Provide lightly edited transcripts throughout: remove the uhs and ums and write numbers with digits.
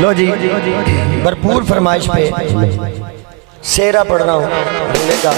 लो जी, भरपूर फरमाइश पे शेरा पढ़ रहा हूँ भोले का।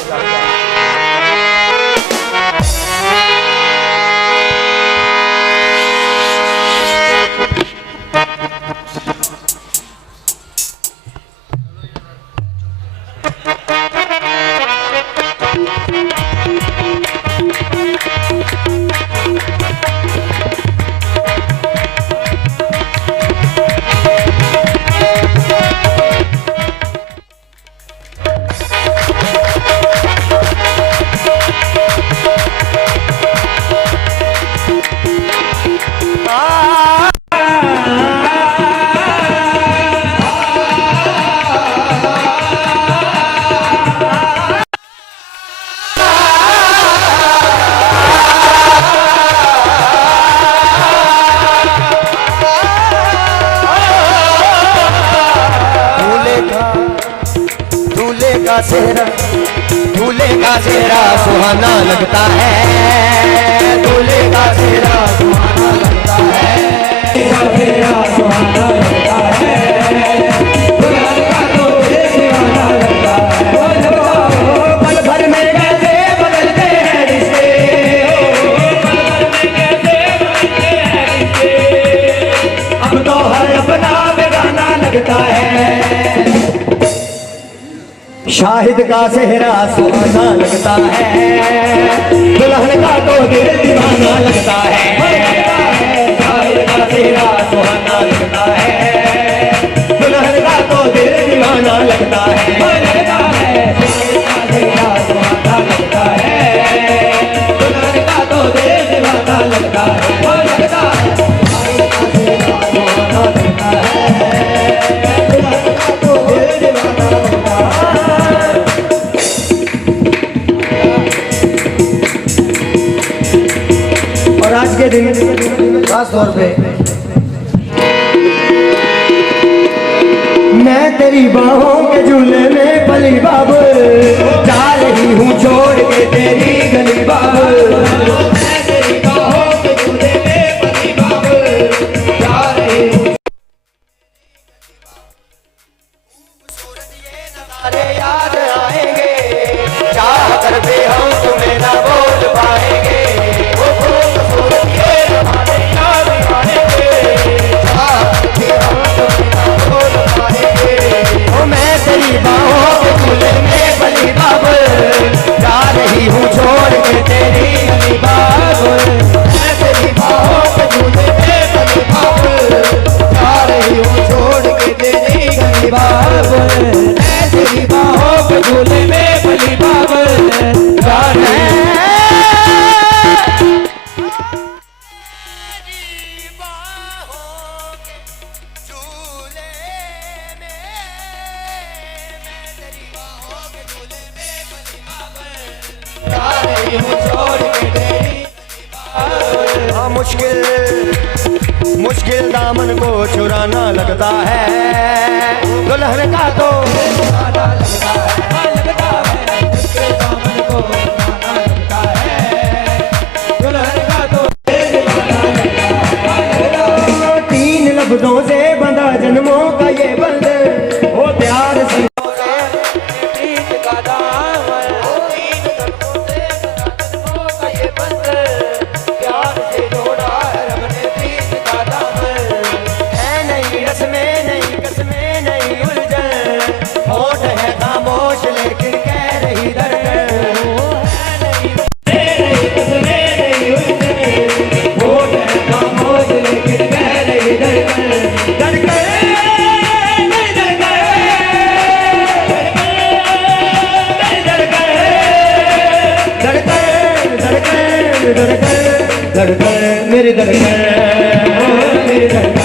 दूल्हे का चेहरा सुहाना लगता है, दूल्हे का चेहरा सुहाना लगता है, चेहरा सुहाना लगता है, दुल्हन का तो दीवाना लगता है। पल भर में कैसे बदलते हैं रिश्ते, पल भर में कैसे बदलते हैं रिश्ते, अब तो हर अपना बेगाना लगता है। शाहिद का चेहरा सुहाना लगता है, दुल्हन का तो दिल दीवाना लगता है। शाहिद का चेहरा सुहाना लगता है, दुल्हन का तो दिल दीवाना लगता है। शाहिद का चेहरा सुहाना लगता है, दुल्हन का तो दिल दीवाना लगता है। शाहिद का चेहरा सुहाना लगता है, दुल्हन का तो दिल दीवाना लगता है। और आज के दिन खास तौर पे मैं तेरी बाहों के झूले में पली बाबू, जा रही हूँ छोड़ के तेरी गली बाबू। मैं तेरी बाहों के झूले में पली बाबू, जा रही हूँ। खूबसूरत ये नज़ारे याद आएंगे, चाह कर भी हम तुम्हें ना बोल पाएंगे। मुश्किल दामन को चुराना लगता है, दुल्हन का तो लगता है, मुश्किल दामन को चुराना लगता है, दुल्हन का तो लगता है। तीन लफ्जों से बंधा जन्मों का ये बंध, वो प्यार से धड़कन मेरी धड़कन, मेरी धड़कन,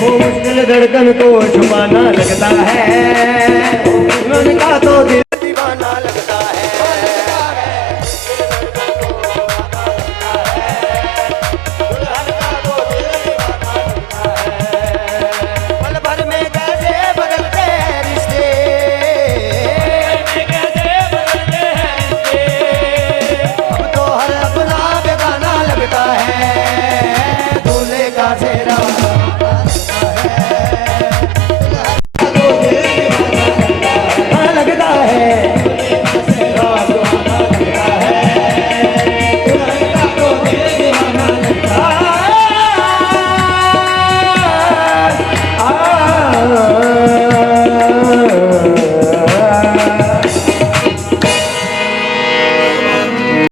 मुश्किल धड़कन को छुपाना लगता है।